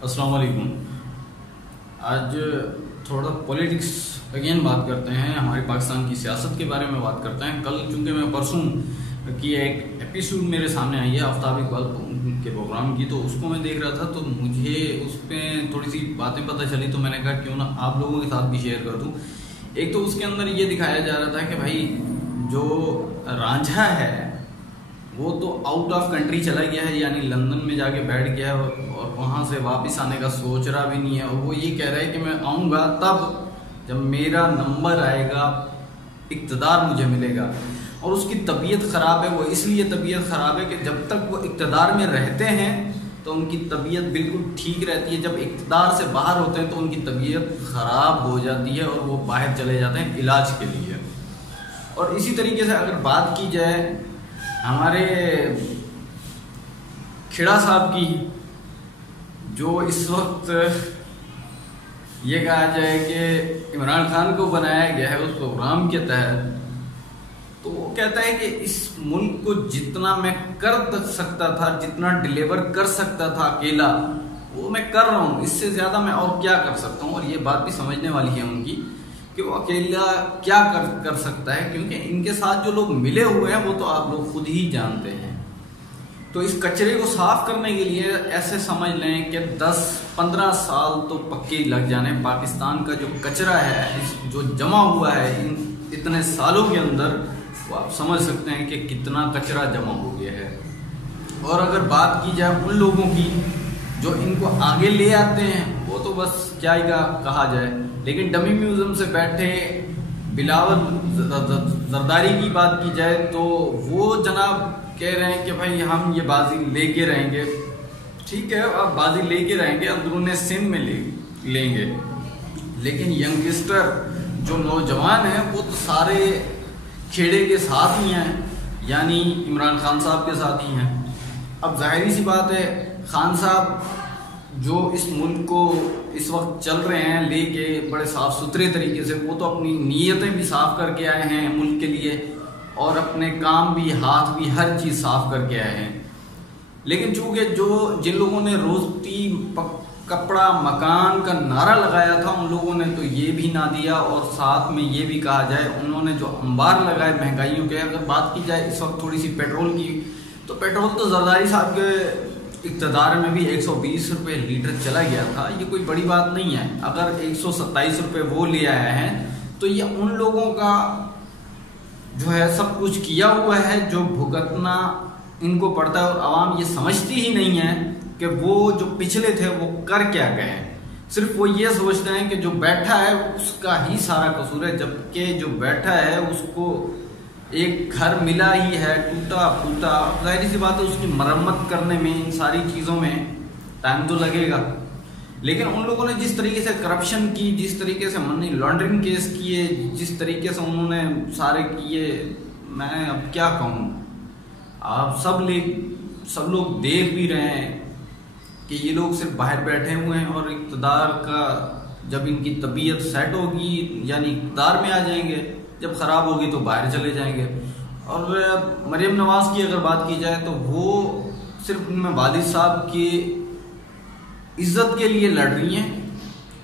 अस्सलाम वालेकुम। आज थोड़ा पॉलिटिक्स अगेन बात करते हैं, हमारे पाकिस्तान की सियासत के बारे में बात करते हैं। कल चूँकि मैं परसों की एक एपिसोड मेरे सामने आई है आफ्ताब इकबाल के प्रोग्राम की, तो उसको मैं देख रहा था तो मुझे उस पर थोड़ी सी बातें पता चली, तो मैंने कहा क्यों ना आप लोगों के साथ भी शेयर कर दूँ। एक तो उसके अंदर ये दिखाया जा रहा था कि भाई जो रांझा है वो तो आउट ऑफ कंट्री चला गया है, यानी लंदन में जाके बैठ गया है और वहाँ से वापस आने का सोच रहा भी नहीं है। और वो ये कह रहा है कि मैं आऊँगा तब जब मेरा नंबर आएगा, इक़्तिदार मुझे मिलेगा। और उसकी तबीयत ख़राब है। वो इसलिए तबीयत ख़राब है कि जब तक वो इक़्तिदार में रहते हैं तो उनकी तबीयत बिल्कुल ठीक रहती है, जब इक़्तिदार से बाहर होते हैं तो उनकी तबीयत ख़राब हो जाती है और वो बाहर चले जाते हैं इलाज के लिए। और इसी तरीके से अगर बात की जाए हमारे खेड़ा साहब की, जो इस वक्त ये कहा जाए कि इमरान खान को बनाया गया है उस प्रोग्राम के तहत, तो वो कहता है कि इस मुल्क को जितना मैं कर सकता था, जितना डिलीवर कर सकता था अकेला, वो मैं कर रहा हूँ, इससे ज़्यादा मैं और क्या कर सकता हूँ। और ये बात भी समझने वाली है उनकी कि वो अकेला क्या कर सकता है, क्योंकि इनके साथ जो लोग मिले हुए हैं वो तो आप लोग खुद ही जानते हैं। तो इस कचरे को साफ करने के लिए ऐसे समझ लें कि 10-15 साल तो पक्के लग जाने। पाकिस्तान का जो कचरा है, जो जमा हुआ है इतने सालों के अंदर, वो आप समझ सकते हैं कि कितना कचरा जमा हो गया है। और अगर बात की जाए उन लोगों की जो इनको आगे ले आते हैं, वो तो बस क्या ही कहा जाए। लेकिन डमी म्यूजियम से बैठे बिलावल जरदारी की बात की जाए तो वो जनाब कह रहे हैं कि भाई हम ये बाजी लेके रहेंगे। ठीक है, आप बाजी लेके रहेंगे, अंदरूने सिंध में लेंगे, लेकिन यंगस्टर जो नौजवान हैं वो तो सारे खेड़े के साथ ही हैं, यानी इमरान खान साहब के साथ ही हैं। अब जाहिर सी बात है, खान साहब जो इस मुल्क को इस वक्त चल रहे हैं लेके बड़े साफ सुथरे तरीके से, वो तो अपनी नीयतें भी साफ करके आए हैं मुल्क के लिए और अपने काम भी, हाथ भी, हर चीज़ साफ करके आए हैं। लेकिन चूँकि जिन लोगों ने रोटी कपड़ा मकान का नारा लगाया था, उन लोगों ने तो ये भी ना दिया। और साथ में ये भी कहा जाए उन्होंने जो अंबार लगाए महंगाइयों के, अगर बात की जाए इस वक्त थोड़ी सी पेट्रोल की, तो पेट्रोल तो जरदारी साहब के इक़्तिदार में भी 120 रुपये लीटर चला गया था। ये कोई बड़ी बात नहीं है। अगर 127 रुपये वो ले आया है तो ये उन लोगों का जो है सब कुछ किया हुआ है जो भुगतना इनको पड़ता है। और आवाम ये समझती ही नहीं है कि वो जो पिछले थे वो कर क्या गए। सिर्फ वो ये सोचते हैं कि जो बैठा है उसका ही सारा कसूर है, जबकि जो बैठा है उसको एक घर मिला ही है टूटा फूटा। जाहिर सी बात है उसकी मरम्मत करने में, इन सारी चीज़ों में टाइम तो लगेगा। लेकिन उन लोगों ने जिस तरीके से करप्शन की, जिस तरीके से मनी लॉन्ड्रिंग केस किए, जिस तरीके से उन्होंने सारे किए, मैं अब क्या कहूँ। आप सब लोग देख भी रहे हैं कि ये लोग सिर्फ बाहर बैठे हुए हैं और इक़्तिदार का जब इनकी तबीयत सेट होगी यानी इक़्तिदार में आ जाएंगे, जब ख़राब होगी तो बाहर चले जाएंगे। और मरियम नवाज़ की अगर बात की जाए तो वो सिर्फ उनमें वालिद साहब की इज़्ज़त के लिए लड़ रही हैं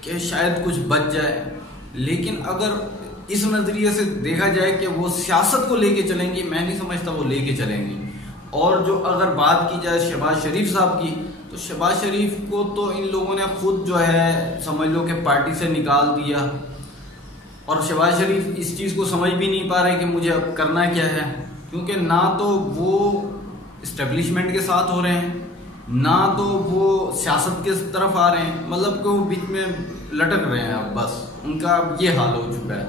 कि शायद कुछ बच जाए। लेकिन अगर इस नज़रिए से देखा जाए कि वो सियासत को लेके चलेंगी, मैं नहीं समझता वो लेके चलेंगी। और जो अगर बात की जाए शहबाज शरीफ साहब की, तो शहबाज शरीफ को तो इन लोगों ने खुद जो है समझ लो कि पार्टी से निकाल दिया। और शहबाज शरीफ इस चीज़ को समझ भी नहीं पा रहे कि मुझे अब करना क्या है, क्योंकि ना तो वो इस्टेब्लिशमेंट के साथ हो रहे हैं, ना तो वो सियासत के तरफ आ रहे हैं, मतलब कि वो बीच में लटक रहे हैं। अब बस उनका ये हाल हो चुका है।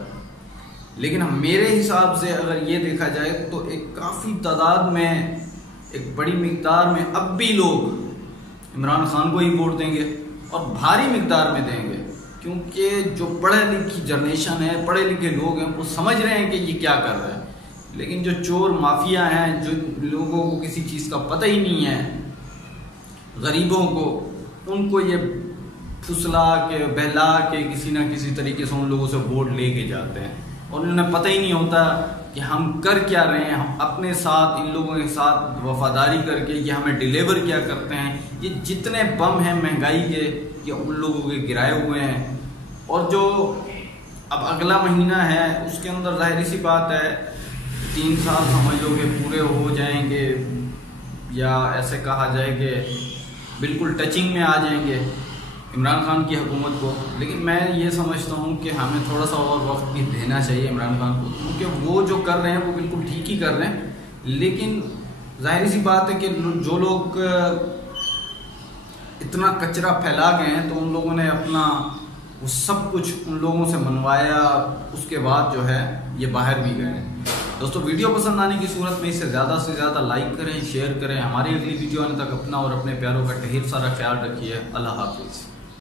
लेकिन मेरे हिसाब से अगर ये देखा जाए तो एक काफ़ी तादाद में, एक बड़ी मिकदार में अब भी लोग इमरान खान को ही वोट देंगे और भारी मिकदार में देंगे, क्योंकि जो पढ़े लिखी जनरेशन है, पढ़े लिखे लोग हैं, वो समझ रहे हैं कि ये क्या कर रहा है। लेकिन जो चोर माफिया हैं, जो लोगों को किसी चीज़ का पता ही नहीं है, गरीबों को, उनको ये फुसला के बहला के किसी ना किसी तरीके से उन लोगों से वोट लेके जाते हैं और उन्हें पता ही नहीं होता कि हम कर क्या रहे हैं, हम अपने साथ इन लोगों के साथ वफादारी करके ये हमें डिलीवर क्या करते हैं। ये जितने बम हैं महंगाई के, ये उन लोगों के गिराए हुए हैं। और जो अब अगला महीना है उसके अंदर जाहिर सी बात है 3 साल समझ लो कि पूरे हो जाएंगे, या ऐसे कहा जाए कि बिल्कुल टचिंग में आ जाएंगे इमरान खान की हुकूमत को। लेकिन मैं ये समझता हूँ कि हमें थोड़ा सा और वक्त भी देना चाहिए इमरान खान को, क्योंकि वो जो कर रहे हैं वो बिल्कुल ठीक ही कर रहे हैं। लेकिन जाहिर सी बात है कि जो लोग इतना कचरा फैला गए हैं, तो उन लोगों ने अपना वो सब कुछ उन लोगों से मनवाया, उसके बाद जो है ये बाहर भी गए। दोस्तों, वीडियो पसंद आने की सूरत में इसे ज़्यादा से ज़्यादा लाइक करें, शेयर करें। हमारी अगली वीडियो आने तक अपना और अपने प्यारों का ढेर सारा ख्याल रखिए। अल्लाह हाफिज़।